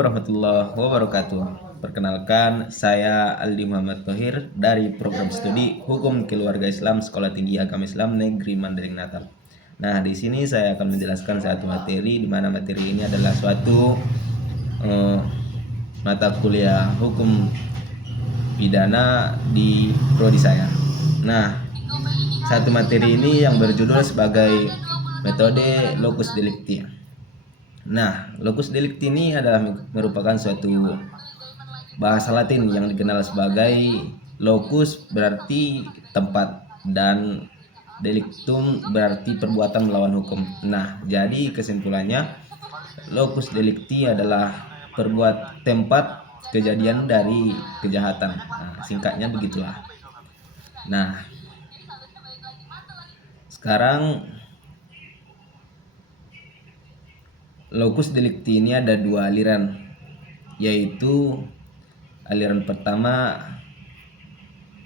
warahmatullahi wabarakatuh. Perkenalkan, saya Aldi Muhammad Thohir dari program studi Hukum Keluarga Islam Sekolah Tinggi Agama Islam Negeri Mandailing Natal. Nah, di sini saya akan menjelaskan satu materi, di mana materi ini adalah suatu mata kuliah hukum pidana di prodi saya. Nah, satu materi ini yang berjudul sebagai metode locus delicti. Nah, locus delicti ini adalah merupakan suatu bahasa Latin yang dikenal sebagai locus berarti tempat dan delictum berarti perbuatan melawan hukum. Nah, jadi kesimpulannya locus delicti adalah tempat kejadian dari kejahatan. Nah, singkatnya begitulah. Nah, sekarang locus delicti ini ada dua aliran, yaitu aliran pertama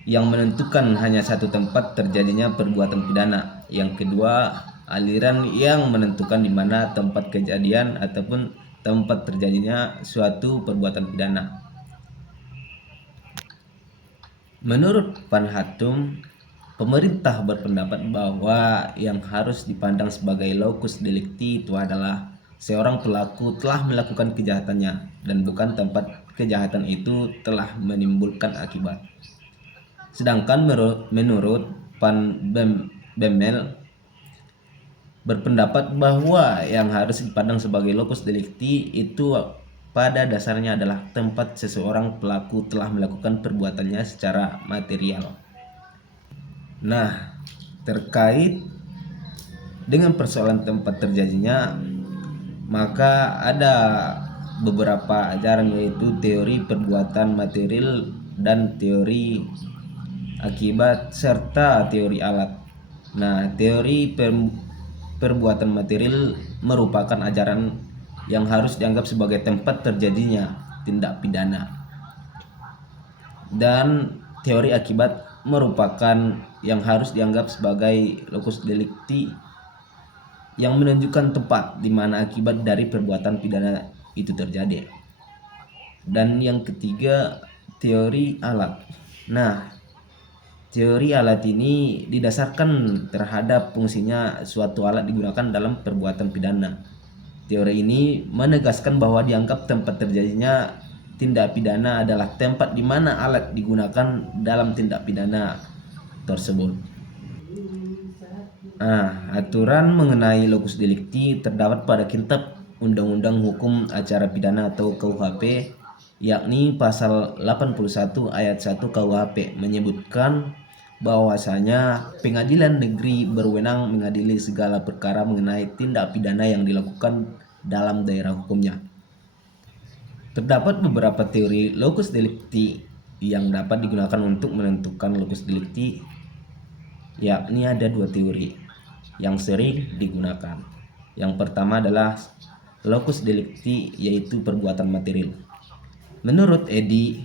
yang menentukan hanya satu tempat terjadinya perbuatan pidana. Yang kedua, aliran yang menentukan di mana tempat kejadian ataupun tempat terjadinya suatu perbuatan pidana. Menurut Van Hatum, pemerintah berpendapat bahwa yang harus dipandang sebagai locus delicti itu adalah seorang pelaku telah melakukan kejahatannya dan bukan tempat kejahatan itu telah menimbulkan akibat. Sedangkan menurut Van Bemmel berpendapat bahwa yang harus dipandang sebagai locus delicti itu pada dasarnya adalah tempat seseorang pelaku telah melakukan perbuatannya secara material. Nah, terkait dengan persoalan tempat terjadinya, maka ada beberapa ajaran, yaitu teori perbuatan material dan teori akibat serta teori alat. Nah, teori perbuatan material merupakan ajaran yang harus dianggap sebagai tempat terjadinya tindak pidana, dan teori akibat merupakan yang harus dianggap sebagai locus delicti yang menunjukkan tempat di mana akibat dari perbuatan pidana itu terjadi. Dan yang ketiga, teori alat. Nah, teori alat ini didasarkan terhadap fungsinya suatu alat digunakan dalam perbuatan pidana. Teori ini menegaskan bahwa dianggap tempat terjadinya tindak pidana adalah tempat di mana alat digunakan dalam tindak pidana tersebut. Aturan mengenai locus delicti terdapat pada Kitab Undang-Undang Hukum Acara Pidana atau KUHP, yakni pasal 81 ayat 1 KUHP menyebutkan bahwasanya pengadilan negeri berwenang mengadili segala perkara mengenai tindak pidana yang dilakukan dalam daerah hukumnya. Terdapat beberapa teori locus delicti yang dapat digunakan untuk menentukan locus delicti, yakni ada dua teori yang sering digunakan. Yang pertama adalah locus delicti, yaitu perbuatan material. Menurut Eddy,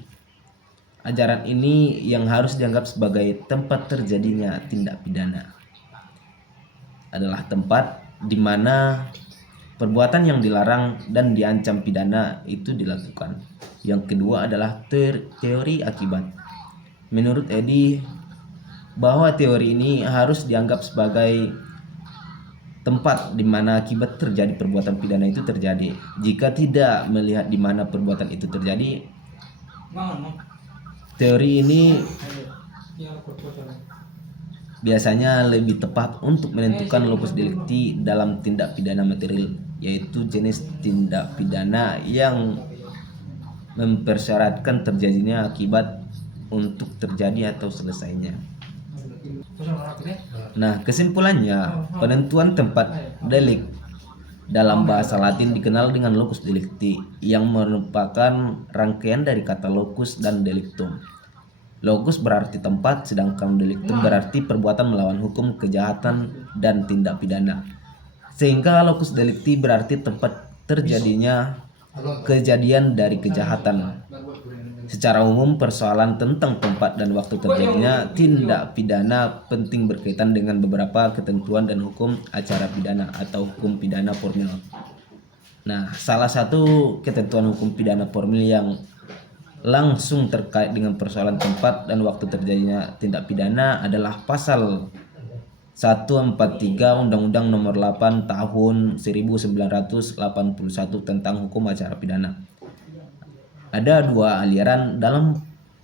ajaran ini yang harus dianggap sebagai tempat terjadinya tindak pidana adalah tempat di mana perbuatan yang dilarang dan diancam pidana itu dilakukan. Yang kedua adalah teori akibat. Menurut Eddy, bahwa teori ini harus dianggap sebagai tempat di mana akibat terjadi perbuatan pidana itu terjadi. Jika tidak melihat di mana perbuatan itu terjadi, teori ini biasanya lebih tepat untuk menentukan locus delicti dalam tindak pidana material, yaitu jenis tindak pidana yang mempersyaratkan terjadinya akibat untuk terjadi atau selesainya. Nah, kesimpulannya, penentuan tempat delik dalam bahasa Latin dikenal dengan locus delicti, yang merupakan rangkaian dari kata locus dan delictum. Locus berarti tempat, sedangkan delictum berarti perbuatan melawan hukum, kejahatan, dan tindak pidana. Sehingga locus delicti berarti tempat terjadinya kejadian dari kejahatan. Secara umum, persoalan tentang tempat dan waktu terjadinya tindak pidana penting berkaitan dengan beberapa ketentuan dan hukum acara pidana atau hukum pidana formal. Nah, salah satu ketentuan hukum pidana formil yang langsung terkait dengan persoalan tempat dan waktu terjadinya tindak pidana adalah pasal 143 Undang-Undang Nomor 8 Tahun 1981 tentang Hukum Acara Pidana. Ada dua aliran dalam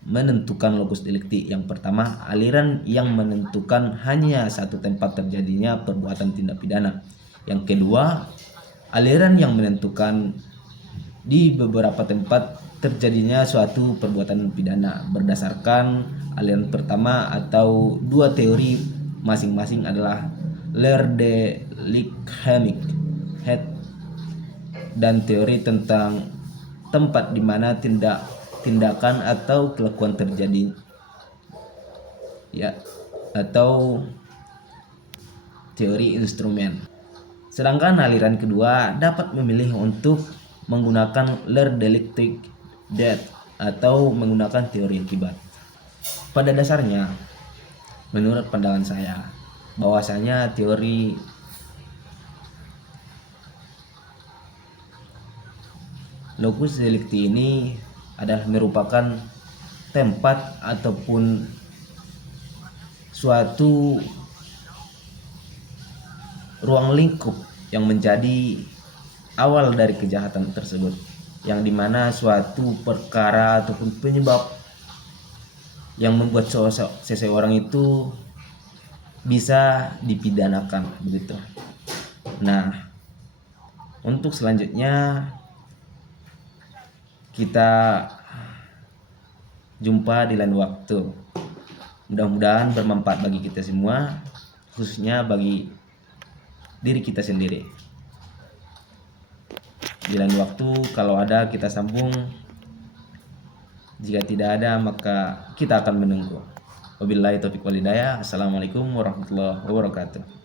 menentukan lokus delikti. Yang pertama, aliran yang menentukan hanya satu tempat terjadinya perbuatan tindak pidana. Yang kedua, aliran yang menentukan di beberapa tempat terjadinya suatu perbuatan pidana. Berdasarkan aliran pertama atau dua teori masing-masing adalah Leer-de-Lichemik dan teori tentang tempat di mana tindakan atau kelakuan terjadi, ya, atau teori instrumen. Sedangkan aliran kedua dapat memilih untuk menggunakan Leer-Delictic Death atau menggunakan teori akibat. Pada dasarnya, menurut pandangan saya, bahwasanya teori lokus delicti ini adalah merupakan tempat ataupun suatu ruang lingkup yang menjadi awal dari kejahatan tersebut, yang dimana suatu perkara ataupun penyebab yang membuat seseorang itu bisa dipidanakan, begitu. Nah, untuk selanjutnya kita jumpa di lain waktu. Mudah-mudahan bermanfaat bagi kita semua, khususnya bagi diri kita sendiri. Di lain waktu kalau ada kita sambung. Jika tidak ada maka kita akan menunggu. Wabillahi taufiq wal hidayah. Assalamualaikum warahmatullahi wabarakatuh.